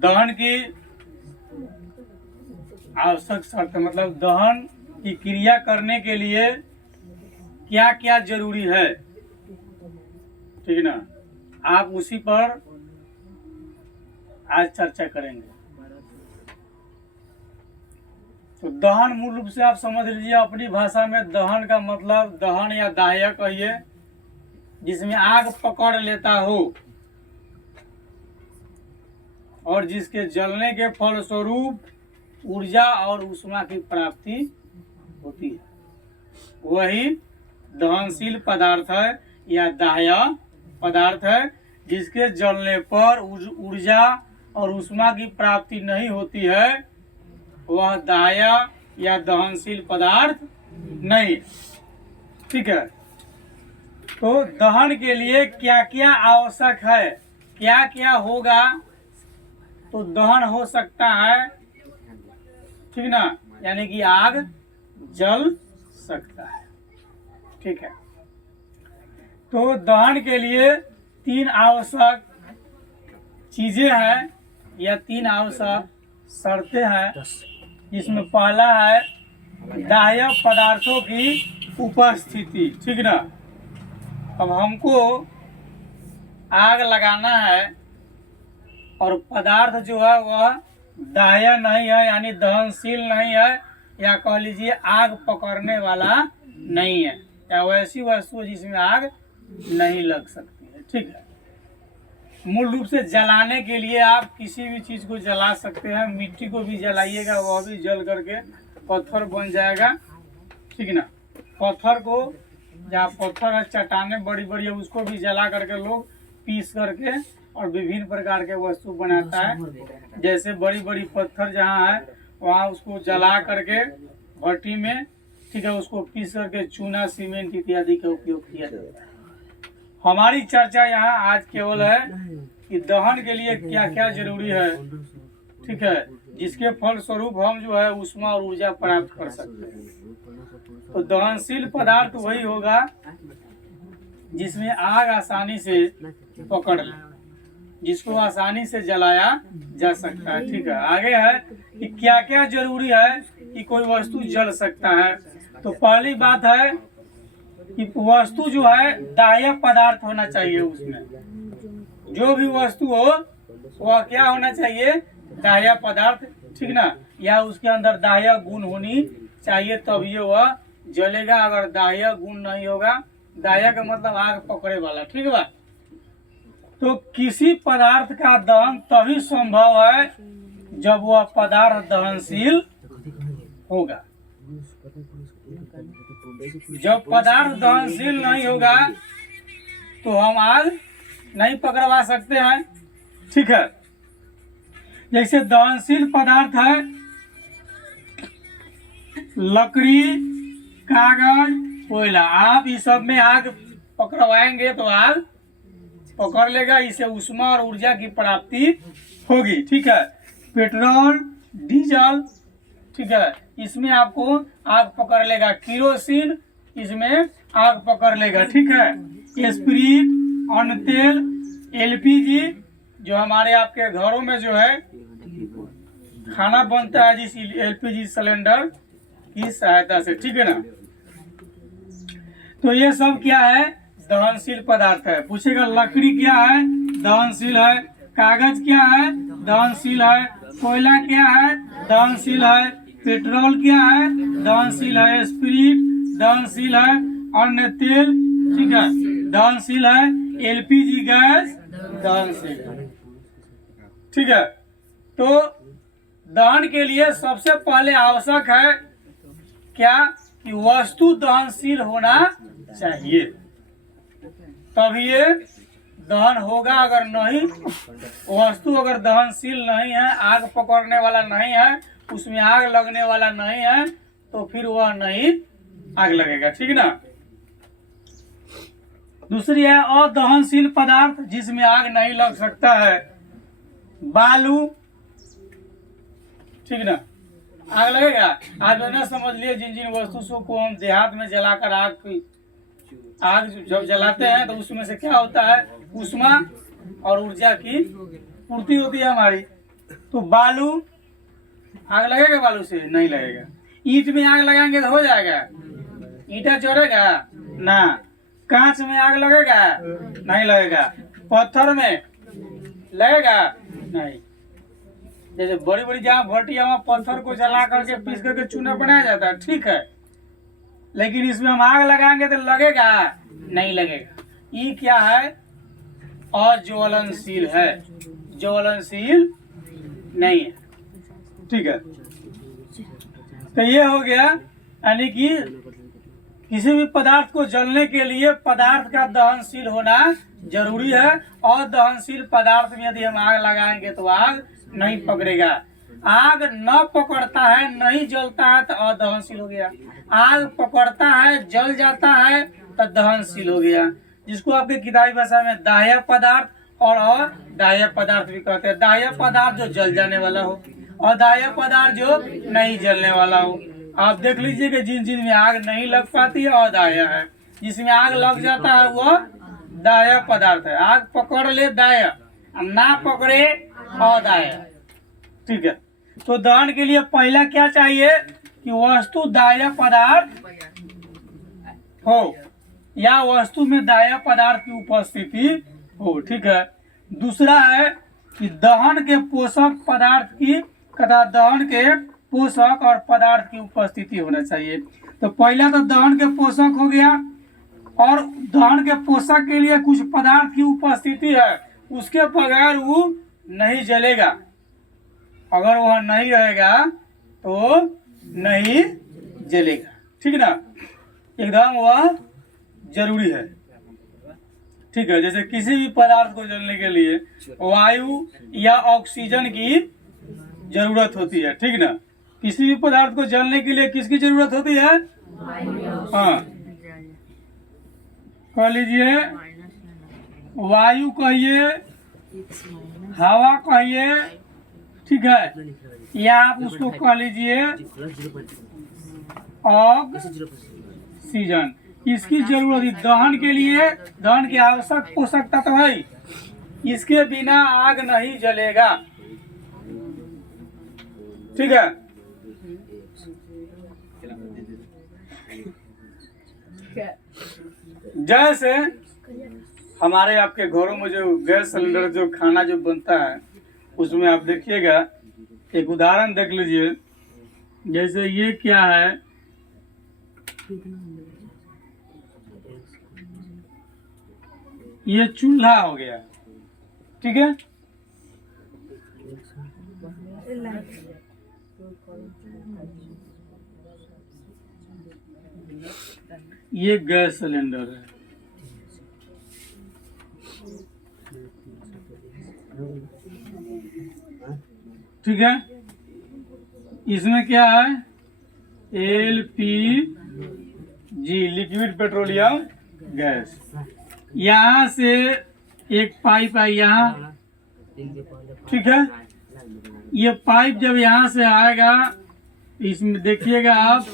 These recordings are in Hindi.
दहन की आवश्यक शर्त मतलब दहन की क्रिया करने के लिए क्या क्या जरूरी है, ठीक है ना। आप उसी पर आज चर्चा करेंगे। तो दहन मूल रूप से आप समझ लीजिए, अपनी भाषा में दहन का मतलब दहन या दाह्य कहिए, जिसमें आग पकड़ लेता हो और जिसके जलने के फलस्वरूप ऊर्जा और ऊष्मा की प्राप्ति होती है, वही दहनशील पदार्थ है या दाह्य पदार्थ है। जिसके जलने पर ऊर्जा और ऊष्मा की प्राप्ति नहीं होती है, वह दाह्य या दहनशील पदार्थ नहीं, ठीक है। तो दहन के लिए क्या क्या आवश्यक है, क्या क्या होगा तो दहन हो सकता है, ठीक ना, यानी कि आग जल सकता है, ठीक है। तो दहन के लिए 3 आवश्यक चीजें हैं या 3 आवश्यक शर्तें हैं, जिसमें पहला है दाह्य पदार्थों की उपस्थिति, ठीक ना। अब हमको आग लगाना है और पदार्थ जो है वह दाह्य नहीं है, यानी दहनशील नहीं है, या कह लीजिए आग पकड़ने वाला नहीं है, या वैसी वस्तु जिसमें आग नहीं लग सकती है, ठीक है। मूल रूप से जलाने के लिए आप किसी भी चीज को जला सकते हैं, मिट्टी को भी जलाइएगा वह भी जल करके पत्थर बन जाएगा, ठीक ना। पत्थर को, जहाँ पत्थर है, चट्टाने बड़ी बड़ी है, उसको भी जला करके लोग पीस करके और विभिन्न प्रकार के वस्तु बनाता है। जैसे बड़ी बड़ी पत्थर जहाँ है वहाँ उसको जला करके भट्टी में, ठीक है, उसको पीस करके चूना, सीमेंट इत्यादि का उपयोग किया जाता है। हमारी चर्चा यहाँ आज केवल है कि दहन के लिए क्या क्या जरूरी है, ठीक है, जिसके फलस्वरूप हम जो है ऊष्मा और ऊर्जा प्राप्त कर सकते हैं। तो दहनशील पदार्थ वही होगा जिसमें आग आसानी से पकड़ ले, जिसको आसानी से जलाया जा सकता है, ठीक है। आगे है कि क्या क्या जरूरी है कि कोई वस्तु जल सकता है। तो पहली बात है कि वस्तु जो है दाह्य पदार्थ होना चाहिए, उसमें जो भी वस्तु हो वह क्या होना चाहिए, दाह्य पदार्थ, ठीक ना, या उसके अंदर दाह्य गुण होनी चाहिए, तभी वह जलेगा। अगर दाह्य गुण नहीं होगा, दाह्य का मतलब आग पकड़े वाला, ठीक है। तो किसी पदार्थ का दहन तभी संभव है जब वह पदार्थ दहनशील होगा। जब पदार्थ दहनशील नहीं होगा तो हम आग नहीं पकड़वा सकते हैं, ठीक है। जैसे दहनशील पदार्थ है लकड़ी, कागज, कोयला, आप इस सब में आग पकड़वाएंगे तो आग पकड़ लेगा, इससे ऊष्मा और ऊर्जा की प्राप्ति होगी, ठीक है। पेट्रोल, डीजल, ठीक है, इसमें आपको आग पकड़ लेगा। केरोसिन, इसमें आग पकड़ लेगा, ठीक है। स्प्रिट, अन्न तेल, एलपीजी, जो हमारे आपके घरों में जो है खाना बनता है जिस एलपीजी सिलेंडर की सहायता से, ठीक है ना। तो ये सब क्या है, दहनशील पदार्थ है। पूछेगा लकड़ी क्या है, दहनशील है। कागज क्या है, दहनशील है। कोयला क्या है, दहनशील है। पेट्रोल क्या है, दहनशील है। स्पिरिट दहनशील है। अन्य तेल, ठीक है, दहनशील है। एलपीजी गैस दहनशील है, ठीक है। तो दहन के लिए सबसे पहले आवश्यक है क्या, कि वस्तु दहनशील होना चाहिए, तभी ये दहन होगा। अगर नहीं, वस्तु अगर दहनशील नहीं है, आग पकड़ने वाला नहीं है, उसमें आग लगने वाला नहीं है, तो फिर वह नहीं आग लगेगा, ठीक ना। दूसरी है अदहनशील पदार्थ जिसमें आग नहीं लग सकता है। बालू, ठीक ना, आग लगेगा। आग लगना समझ लिए जिन जिन वस्तुओं को हम देहात में जलाकर आग जब जलाते हैं तो उसमें से क्या होता है, ऊष्मा और ऊर्जा की पूर्ति होती है हमारी। तो बालू, आग लगेगा बालू से? नहीं लगेगा। ईंट में आग लगाएंगे तो हो जाएगा? ईंटा चढ़ेगा ना। कांच में आग लगेगा? नहीं लगेगा। पत्थर में लगेगा? नहीं। जैसे बड़ी बड़ी जहाँ भट्टियाँ वहाँ पत्थर को जला करके पीस करके चूना बनाया जाता है, ठीक है, लेकिन इसमें हम आग लगाएंगे तो लगेगा? नहीं लगेगा। ये क्या है? अज्वलनशील है, ज्वलनशील नहीं है, ठीक है। तो ये हो गया, यानी कि किसी भी पदार्थ को जलने के लिए पदार्थ का दहनशील होना जरूरी है। और दहनशील पदार्थ में यदि हम आग लगाएंगे तो आग नहीं पकड़ेगा। आग न पकड़ता है, नहीं जलता है तो अदहनशील हो गया। आग पकड़ता है, जल जाता है तो दहनशील हो गया। जिसको आपकी किताबी भाषा में दाह्य पदार्थ और अदाह्य पदार्थ भी कहते हैं। दाह्य पदार्थ जो जल जाने वाला हो, अदाह्य पदार्थ जो नहीं जलने वाला हो। आप देख लीजिए कि जिन जिन में आग नहीं लग पाती है अदाह्य है, जिसमें आग लग जाता है वो दाह्य पदार्थ है। आग पकड़ ले दाह्य, ना पकड़े अदाह्य, ठीक है। तो दहन के लिए पहला क्या चाहिए कि वस्तु दाह्य पदार्थ हो या वस्तु में दाह्य पदार्थ की उपस्थिति हो, ठीक है। दूसरा है कि दहन के पोषक पदार्थ की तथा दहन के पोषक और पदार्थ की उपस्थिति होना चाहिए। तो पहला तो दहन के पोषक हो गया, और दहन के पोषक के लिए कुछ पदार्थ की उपस्थिति है, उसके बगैर वो नहीं जलेगा। अगर वह नहीं रहेगा तो नहीं जलेगा, ठीक ना, एकदम वह जरूरी है, ठीक है। जैसे किसी भी पदार्थ को जलने के लिए वायु या ऑक्सीजन की जरूरत होती है, ठीक ना। किसी भी पदार्थ को जलने के लिए किसकी जरूरत होती है? हाँ, कह लीजिए वायु कहिए, हवा कहिए, ठीक है, या आप उसको कह लीजिए ऑक्सीजन। इसकी जरूरत है दहन के लिए, दहन की आवश्यक पोषक तत्व है। इसके बिना आग नहीं जलेगा, ठीक है। जैसे हमारे आपके घरों में जो गैस सिलेंडर जो खाना जो बनता है उसमें आप देखिएगा, एक उदाहरण देख लीजिए। जैसे ये क्या है, ये चूल्हा हो गया, ठीक है। ये गैस सिलेंडर है, ठीक है। इसमें क्या है? LPG, liquid petroleum gas. यहाँ से एक पाइप है यहाँ, ठीक है। ये पाइप जब यहाँ से आएगा, इसमें देखिएगा आप,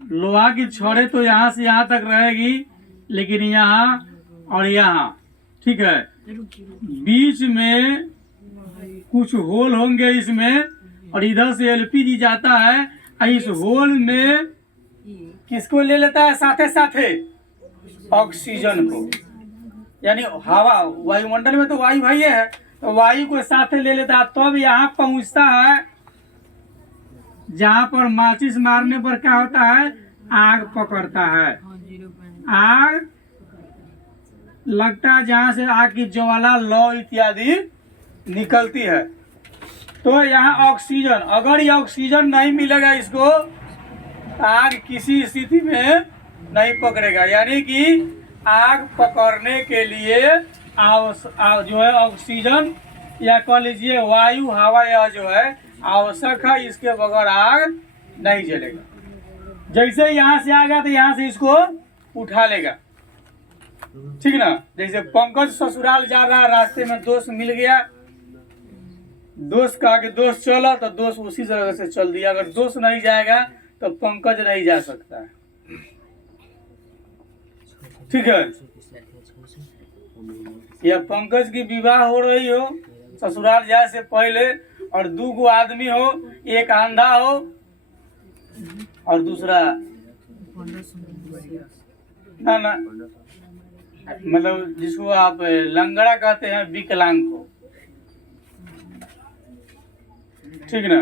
लोहा की छड़े तो यहाँ से यहाँ तक रहेगी, लेकिन यहाँ और यहाँ, ठीक है, बीच में कुछ होल होंगे इसमें, और इधर से LPG जाता है। इस होल में किसको ले लेता है? साथे साथे ऑक्सीजन को, यानी हवा, वायुमंडल में तो वायु भाई है, तो वायु को साथे ले लेता है। तब यहाँ पहुँचता है जहाँ पर माचिस मारने पर क्या होता है? आग पकड़ता है, आग लगता है, जहाँ से आग की ज्वाला, लौ इत्यादि निकलती है। तो यहाँ ऑक्सीजन, अगर ये ऑक्सीजन नहीं मिलेगा इसको, आग किसी स्थिति में नहीं पकड़ेगा। यानी कि आग पकड़ने के लिए जो है ऑक्सीजन या कह लीजिए वायु, हवा, यह जो है आवश्यक है। इसके बगैर आग नहीं जलेगा। जैसे यहाँ से आ गया तो यहाँ से इसको उठा लेगा, ठीक ना। जैसे पंकज ससुराल जा रहा है, रास्ते में दोस्त मिल गया, दोस्त कहा कि दोस्त चला, तो दोस्त उसी जगह से चल दिया। अगर दोस्त नहीं जाएगा तो पंकज नहीं जा सकता है, ठीक है। या पंकज की विवाह हो रही हो ससुराल जाए से पहले और 2 गो आदमी हो, एक अंधा हो और दूसरा ना मतलब जिसको आप लंगड़ा कहते हैं, विकलांग को, ठीक ना।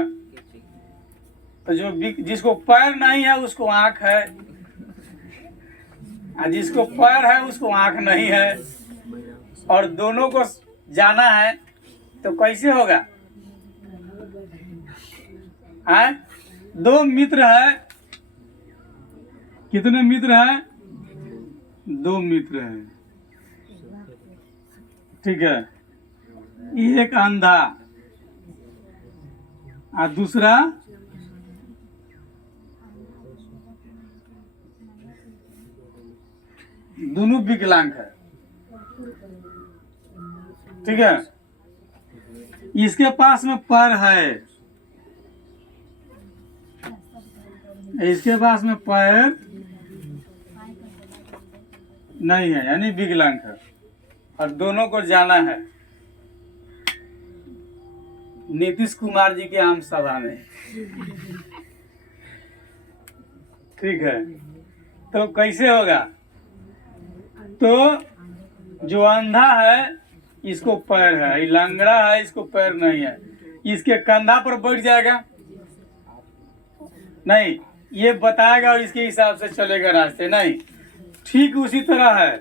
तो जो जिसको पैर नहीं है उसको आंख है, और जिसको पैर है उसको आंख नहीं है, और दोनों को जाना है तो कैसे होगा? आए 2 मित्र है, कितने मित्र हैं? 2 मित्र हैं, ठीक है। एक अंधा और दूसरा दोनों विकलांग है, ठीक है। इसके पास में पैर है, इसके पास में पैर नहीं है, यानी विकलांग है, और दोनों को जाना है नीतीश कुमार जी के आम सभा में, ठीक है। तो कैसे होगा? तो जो अंधा है इसको पैर है, लंगड़ा है इसको पैर नहीं है, इसके कंधा पर बैठ जाएगा नहीं, ये बताएगा और इसके हिसाब से चलेगा रास्ते नहीं। ठीक उसी तरह है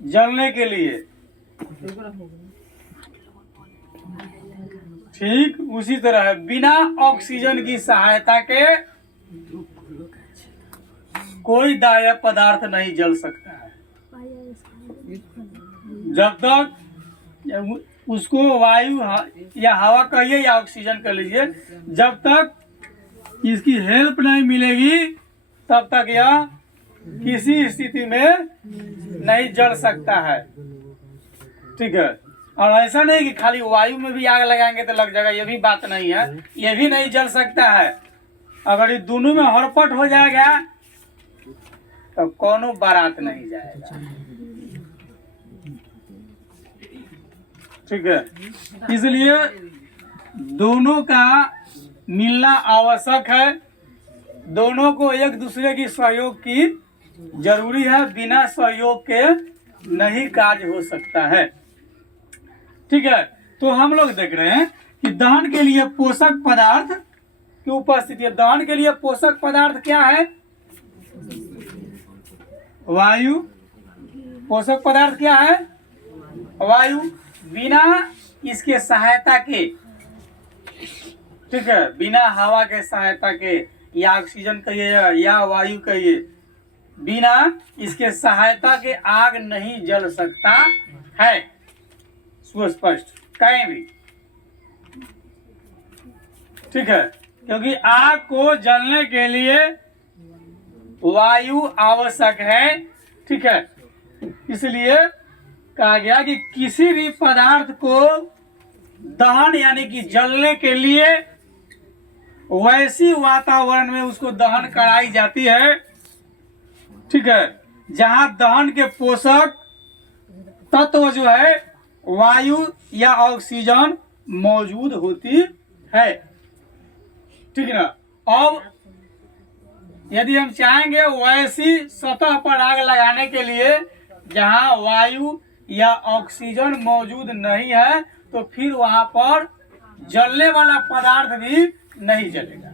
जलने के लिए, ठीक उसी तरह है, बिना ऑक्सीजन की सहायता के कोई दाह्य पदार्थ नहीं जल सकता है। जब तक उसको वायु या हवा कहिए या ऑक्सीजन कर लीजिए, जब तक इसकी हेल्प नहीं मिलेगी तब तक यह किसी स्थिति में नहीं जल सकता है, ठीक है। और ऐसा नहीं कि खाली वायु में भी आग लगाएंगे तो लग जाएगा, ये भी बात नहीं है, ये भी नहीं जल सकता है। अगर ये दोनों में हड़पट हो जाएगा तो कोनो बारात नहीं जाएगा, ठीक है। इसलिए दोनों का मिलना आवश्यक है, दोनों को एक दूसरे की सहयोग की जरूरी है, बिना सहयोग के नहीं कार्य हो सकता है, ठीक है। तो हम लोग देख रहे हैं कि दहन के लिए पोषक पदार्थ की उपस्थिति है। दहन के लिए पोषक पदार्थ क्या है? वायु। पोषक पदार्थ क्या है? वायु। बिना इसके सहायता के, ठीक है, बिना हवा के सहायता के या ऑक्सीजन कहिए या वायु कहिए, बिना इसके सहायता के आग नहीं जल सकता है, सुस्पष्ट कहीं भी, ठीक है। क्योंकि आग को जलने के लिए वायु आवश्यक है, ठीक है। इसलिए कहा गया कि किसी भी पदार्थ को दहन यानी कि जलने के लिए वैसी वातावरण में उसको दहन कराई जाती है, ठीक है, जहां दहन के पोषक तत्व जो है वायु या ऑक्सीजन मौजूद होती है, ठीक ना। अब यदि हम चाहेंगे वैसी सतह पर आग लगाने के लिए जहां वायु या ऑक्सीजन मौजूद नहीं है, तो फिर वहां पर जलने वाला पदार्थ भी नहीं जलेगा,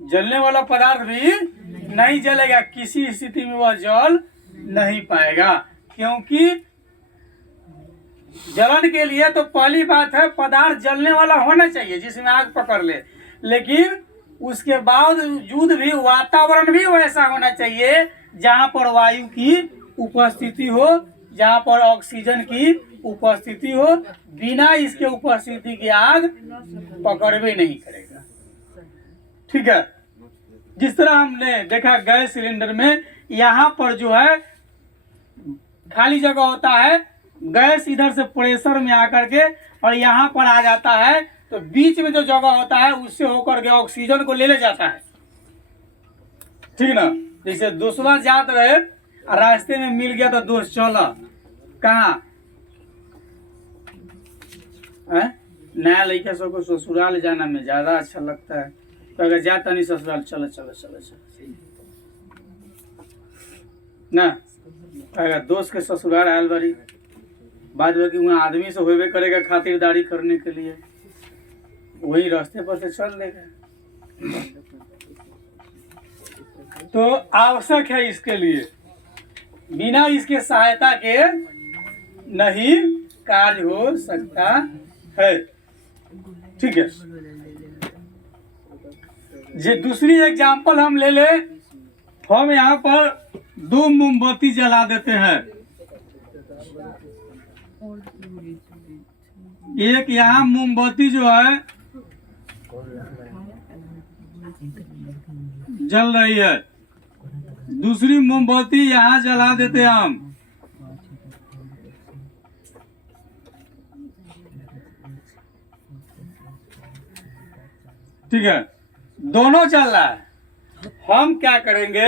जलने वाला पदार्थ भी नहीं जलेगा, किसी स्थिति में वह जल नहीं पाएगा। क्योंकि जलन के लिए तो पहली बात है पदार्थ जलने वाला होना चाहिए जिसमें आग पकड़ ले, लेकिन उसके बावजूद भी वातावरण भी वैसा होना चाहिए जहां पर वायु की उपस्थिति हो, जहां पर ऑक्सीजन की उपस्थिति हो, बिना इसके उपस्थिति की आग पकड़वे नहीं करेगा, ठीक है। जिस तरह हमने देखा गैस सिलेंडर में, यहाँ पर जो है खाली जगह होता है, गैस इधर से प्रेशर में आकर के और यहाँ पर आ जाता है, तो बीच में जो जगह होता है उससे होकर के ऑक्सीजन को ले जाता है, ठीक ना। जैसे दूसरा जात रहे और रास्ते में मिल गया तो दोस्त चलो कहाँ है? नया लड़का सबको ससुराल जाना में ज्यादा अच्छा लगता है, तो अगर जाता नहीं ससुराल चलो चलो चलो चलो ना, अगर दोस्त के ससुराल आयल बारी बाद में कि वहाँ आदमी से होबे करेगा खातिरदारी करने के लिए, वही रास्ते पर से चल लेगा। तो आवश्यक है इसके लिए, बिना इसके सहायता के नहीं कार्य हो सकता है। ठीक है, जे दूसरी एग्जाम्पल हम ले ले, हम यहाँ पर 2 मोमबत्ती जला देते हैं, एक यहाँ मोमबत्ती जो है जल रही है, दूसरी मोमबत्ती यहाँ जला देते हैं हम। ठीक है, दोनों चल रहा है, हम क्या करेंगे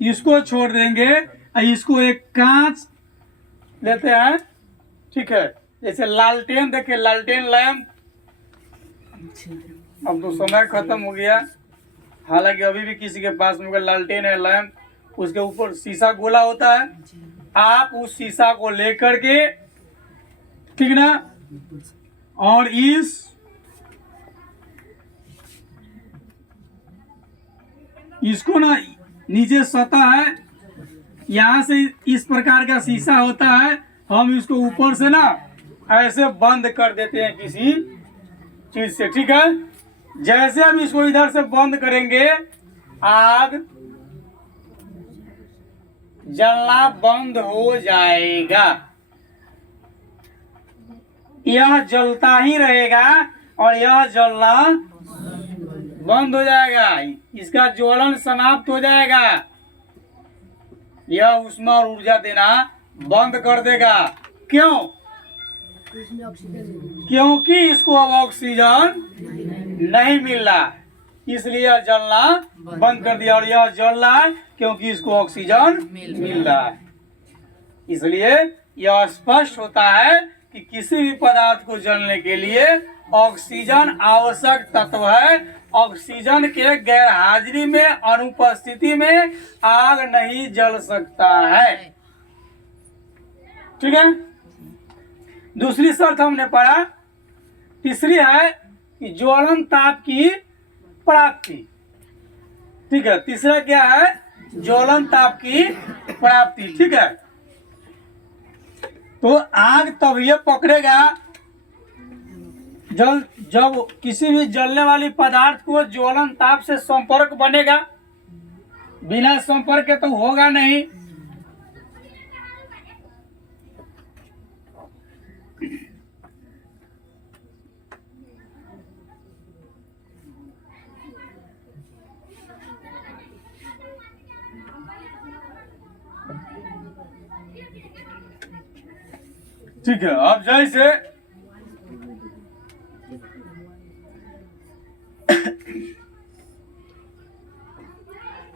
इसको छोड़ देंगे और इसको एक कांच लेते हैं। ठीक है, जैसे लालटेन देखे, लालटेन लैंप, अब तो समय खत्म हो गया, हालांकि अभी भी किसी के पास में लालटेन है लैंप, उसके ऊपर शीशा गोला होता है, आप उस शीशा को लेकर के ठीक ना, और इसको ना नीचे सतह है, यहाँ से इस प्रकार का शीशा होता है, हम इसको ऊपर से ना ऐसे बंद कर देते हैं किसी चीज से। ठीक है, जैसे हम इसको इधर से बंद करेंगे आग जलना बंद हो जाएगा, यह जलता ही रहेगा और यह जलना बंद हो जाएगा, इसका ज्वलन समाप्त हो जाएगा, यह ऊष्मा और ऊर्जा देना बंद कर देगा। क्यों? क्योंकि इसको अब ऑक्सीजन नहीं मिल रहा, इसलिए जलना बंद कर दिया, और यह जल रहा है क्योंकि इसको ऑक्सीजन मिल रहा है। इसलिए यह स्पष्ट होता है कि किसी भी पदार्थ को जलने के लिए ऑक्सीजन आवश्यक तत्व है, ऑक्सीजन के गैर हाजिरी में, अनुपस्थिति में आग नहीं जल सकता है। ठीक है, दूसरी शर्त हमने पढ़ा, तीसरी है कि ज्वलन ताप की प्राप्ति। ठीक है, तीसरा क्या है? ज्वलन ताप की प्राप्ति। ठीक है, तो आग तब ये पकड़ेगा जब किसी भी जलने वाली पदार्थ को ज्वलन ताप से संपर्क बनेगा, बिना संपर्क के तो होगा नहीं। ठीक है, अब जैसे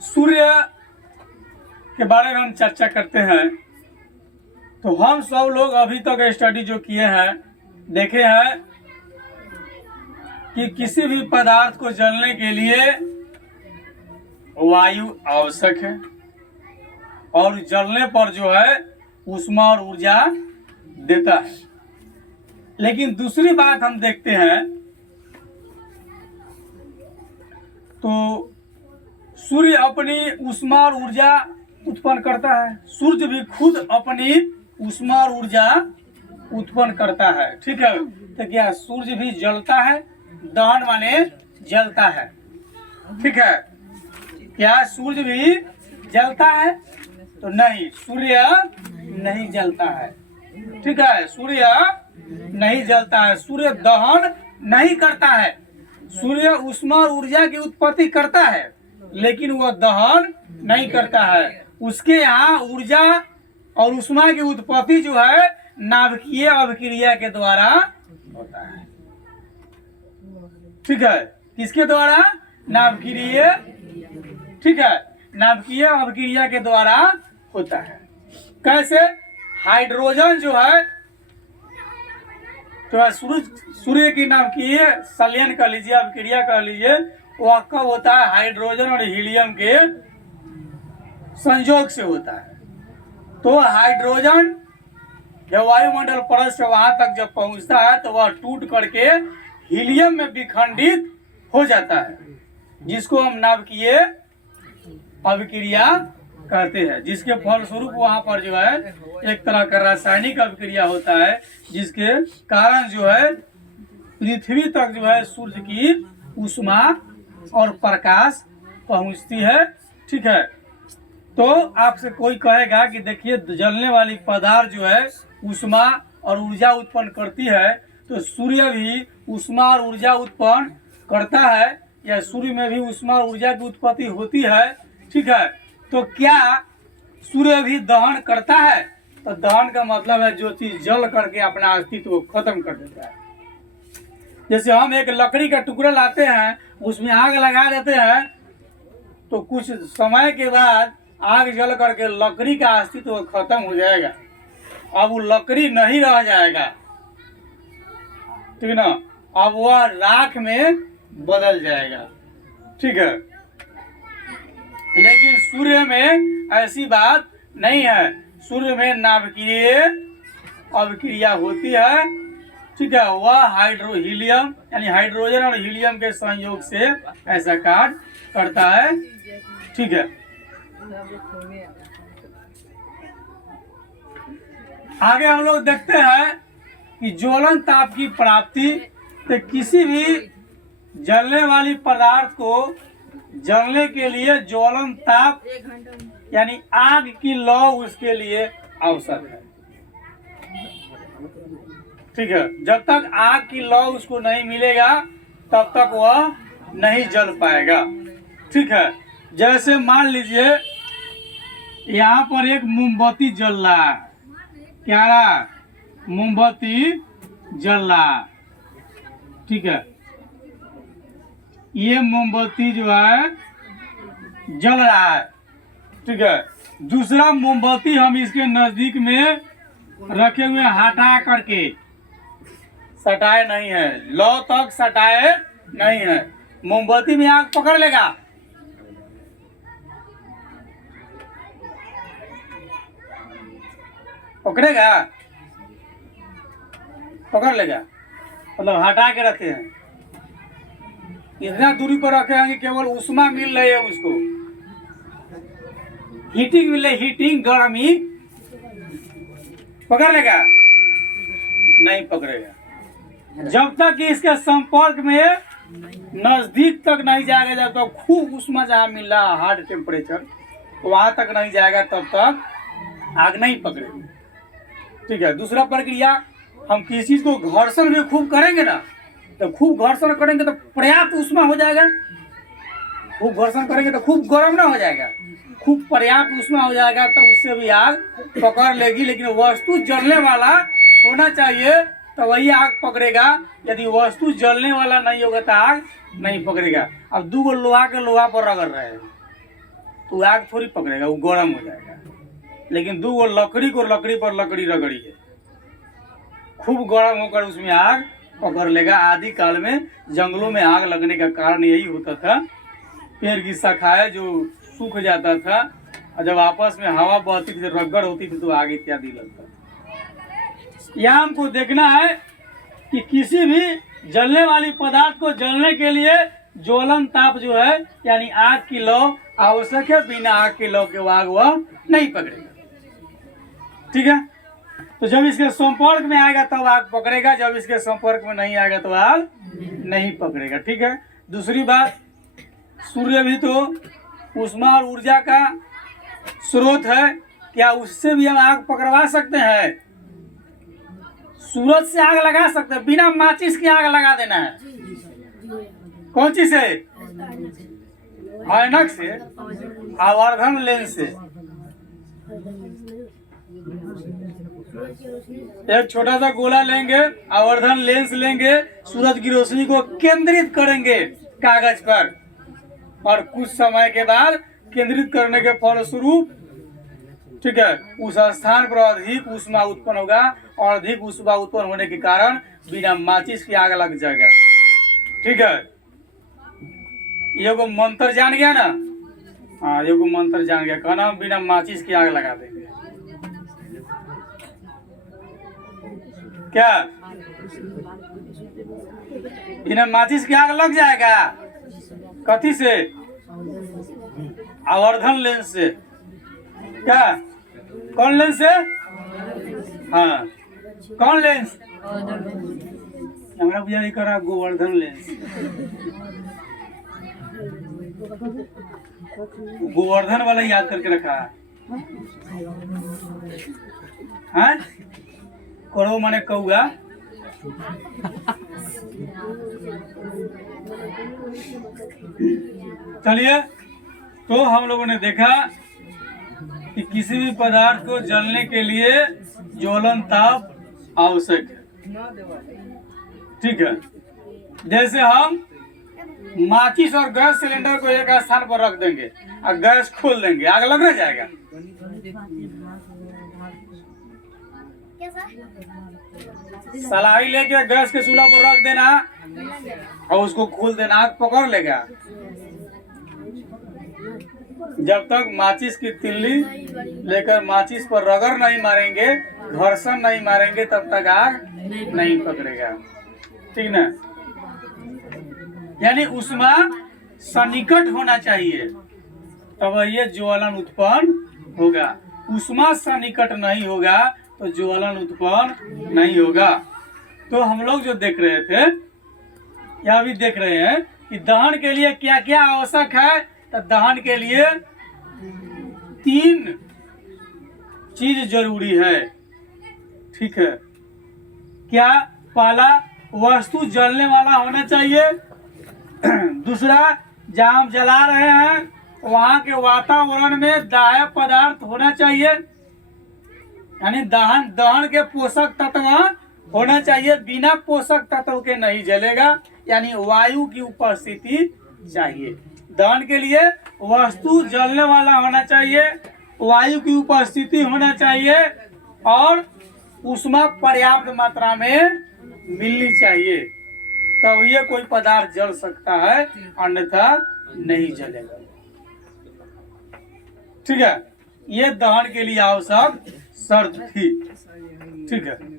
सूर्य के बारे में हम चर्चा करते हैं, तो हम सब लोग अभी तक स्टडी जो किए हैं, देखे हैं कि किसी भी पदार्थ को जलने के लिए वायु आवश्यक है, और जलने पर जो है ऊष्मा और ऊर्जा देता है। लेकिन दूसरी बात हम देखते हैं तो सूर्य अपनी ऊष्मा और ऊर्जा उत्पन्न करता है, सूर्य भी खुद अपनी ऊष्मा और ऊर्जा उत्पन्न करता है। ठीक है, तो क्या सूर्य भी जलता है? दहन माने जलता है। ठीक है, क्या सूर्य भी जलता है? तो नहीं, सूर्य नहीं जलता है। ठीक है, सूर्य नहीं जलता है, सूर्य दहन नहीं करता है, सूर्य ऊष्मा और ऊर्जा की उत्पत्ति करता है, लेकिन वह दहन नहीं करता है। उसके यहाँ ऊर्जा और ऊष्मा की उत्पत्ति जो है नाभिकीय अभिक्रिया के द्वारा होता है। ठीक है, किसके द्वारा? नाभिकीय। ठीक है, नाभिकीय अभिक्रिया के द्वारा होता है। कैसे? हाइड्रोजन जो है तो सूर्य की नाम की संलयन कर लीजिए, अभिक्रिया कर लीजिए, वह कब होता है? हाइड्रोजन और हीलियम के संयोग से होता है। तो हाइड्रोजन जब वायुमंडल परत से वहां तक जब पहुंचता है तो वह टूट करके हीलियम में विखंडित हो जाता है, जिसको हम नाभिकीय अभिक्रिया कहते हैं, जिसके फलस्वरूप वहां पर जो है एक तरह का रासायनिक अभिक्रिया होता है, जिसके कारण जो है पृथ्वी तक जो है सूर्य की ऊष्मा और प्रकाश पहुंचती है। ठीक है, तो आपसे कोई कहेगा कि देखिए जलने वाली पदार्थ जो है ऊष्मा और ऊर्जा उत्पन्न करती है, तो सूर्य भी ऊष्मा और ऊर्जा उत्पन्न करता है, या सूर्य में भी ऊष्मा और ऊर्जा की उत्पत्ति होती है। ठीक है, तो क्या सूर्य भी दहन करता है? तो दहन का मतलब है जो चीज जल करके अपना अस्तित्व को खत्म कर देता है। जैसे हम एक लकड़ी का टुकड़ा लाते हैं, उसमें आग लगा देते हैं, तो कुछ समय के बाद आग जल करके लकड़ी का अस्तित्व खत्म हो जाएगा, अब वो लकड़ी नहीं रह जाएगा, ठीक है ना, अब वह राख में बदल जाएगा। ठीक है, लेकिन सूर्य में ऐसी बात नहीं है। सूर्य में नाभिकीय अभिक्रिया होती है। ठीक है, वह हीलियम यानी हाइड्रोजन और हीलियम के संयोग से ऐसा कार्य करता है। ठीक है, आगे हम लोग देखते हैं कि ज्वलन ताप की प्राप्ति। तो किसी भी जलने वाली पदार्थ को जलने के लिए ज्वलन ताप यानी आग की लौ उसके लिए आवश्यक है। ठीक है, जब तक आग की लौ उसको नहीं मिलेगा तब तक वह नहीं जल पाएगा। ठीक है, जैसे मान लीजिए यहाँ पर एक मोमबत्ती जल रहा है, क्या रहा? मोमबत्ती जल रहा है। ठीक है, ये मोमबत्ती जो है जल रहा है। ठीक है, दूसरा मोमबत्ती हम इसके नजदीक में रखे हुए हटा करके, सटाए नहीं है, लौ तक सटाए नहीं है, मोमबत्ती में आग पकड़ लेगा। पकड़ेगा? पकड़ लेगा, मतलब हटा के रखे हैं, इतना दूरी पर रखे हैं कि केवल ऊष्मा मिल रही है, उसको हीटिंग मिल रही, हीटिंग गर्मी, पकड़ लेगा? नहीं पकड़ेगा। जब तक कि इसके संपर्क में नजदीक तक नहीं जाएगा, जब तक खूब ऊष्मा जहाँ मिल रहा है हार्ड टेम्परेचर, वहां तक नहीं जाएगा तब तक आग नहीं पकड़ेगी। ठीक है, दूसरा प्रक्रिया, हम किसी चीज को घर्षण भी खूब करेंगे ना, तो खूब घर्षण करेंगे तो पर्याप्त ऊष्मा हो जाएगा, खूब घर्षण करेंगे तो खूब गर्म ना हो जाएगा, खूब पर्याप्त ऊष्मा हो जाएगा, तो उससे भी आग पकड़ लेगी। लेकिन वस्तु जलने वाला होना चाहिए तो वही आग पकड़ेगा, यदि वस्तु जलने वाला नहीं होगा तो आग नहीं पकड़ेगा। अब दो गो लोहा के लोहा पर रगड़ रहे हैं तो आग थोड़ी पकड़ेगा, वो गर्म हो जाएगा। लेकिन दो गो लकड़ी को लकड़ी पर लकड़ी रगड़ी है, खूब गर्म होकर उसमें आग पकड़ लेगा। आदि काल में जंगलों में आग लगने का कारण यही होता था, पेड़ की शाखाएं जो सूख जाता था और जब आपस में हवा बहती थी, रगड़ होती थी, तो आग इत्यादि लगता था। यहाँ हमको देखना है कि किसी भी जलने वाली पदार्थ को जलने के लिए ज्वलन ताप जो है यानी आग की लौ आवश्यक है। बिना आग की लौ के आग वह नहीं पकड़ेगा। ठीक है, तो जब इसके संपर्क में आएगा तब आग पकड़ेगा, जब इसके संपर्क में नहीं आएगा तो आग नहीं पकड़ेगा। ठीक है, दूसरी बात, सूर्य भी तो ऊष्मा और ऊर्जा का स्रोत है, क्या उससे भी हम आग पकड़वा सकते हैं? सूरज से आग लगा सकते हैं, बिना माचिस की आग लगा देना है। कौन चीज से? ऐनक से, आवर्धन लेंस से। एक छोटा सा गोला लेंगे, आवर्धन लेंस लेंगे, सूरज की रोशनी को केंद्रित करेंगे कागज पर, और कुछ समय के बाद केंद्रित करने के फलस्वरूप ठीक है, उस स्थान पर अधिक ऊष्मा उत्पन्न होगा और अधिक ऊष्मा उत्पन्न होने के कारण बिना माचिस की आग लग जाएगा। ठीक है, ये को मंत्र जान गया ना? हाँ, ये को मंत्र जान गया, कहना बिना माचिस की आग लगा देंगे। क्या बिना माचिस की आग लग जाएगा? कथी से? आवर्धन लेंस से। क्या? कौन लेंस से? हाँ, कौन लेंस? हमारा बुझा नहीं करा, गोवर्धन लेंस। गोवर्धन वाला याद करके रखा है। करो माने कौआ। चलिए, तो हम लोगों ने देखा कि किसी भी पदार्थ को जलने के लिए ज्वलन ताप आवश्यक है। ठीक है, जैसे हम माचिस और गैस सिलेंडर को एक स्थान पर रख देंगे और गैस खोल देंगे, आग लग जाएगा। सलाई लेके गैस के चूल्हा पर रख देना और उसको खोल देना, आग पकड़ लेगा। जब तक माचिस की तिल्ली लेकर माचिस पर रगड़ नहीं मारेंगे, घर्षण नहीं मारेंगे, तब तक आग नहीं पकड़ेगा। ठीक ना? यानी ऊष्मा सन्निकट होना चाहिए, तब ये ज्वलन उत्पन्न होगा। ऊष्मा सन्निकट नहीं होगा तो ज्वलन उत्पन्न नहीं होगा। तो हम लोग जो देख रहे थे, या भी देख रहे हैं कि दहन के लिए क्या क्या आवश्यक है। तो दहन के लिए 3 चीज जरूरी है। ठीक है, क्या? पहला, वस्तु जलने वाला होना चाहिए। दूसरा, जहाँ हम जला रहे हैं वहाँ के वातावरण में दाहक पदार्थ होना चाहिए, यानी दहन के पोषक तत्व होना चाहिए। बिना पोषक तत्व के नहीं जलेगा, यानी वायु की उपस्थिति चाहिए। दहन के लिए वस्तु जलने वाला होना चाहिए, वायु की उपस्थिति होना चाहिए और ऊष्मा पर्याप्त मात्रा में मिलनी चाहिए, तब ये कोई पदार्थ जल सकता है, अन्यथा नहीं जलेगा। ठीक है, ये दहन के लिए आवश्यक शर्त थी। ठीक है।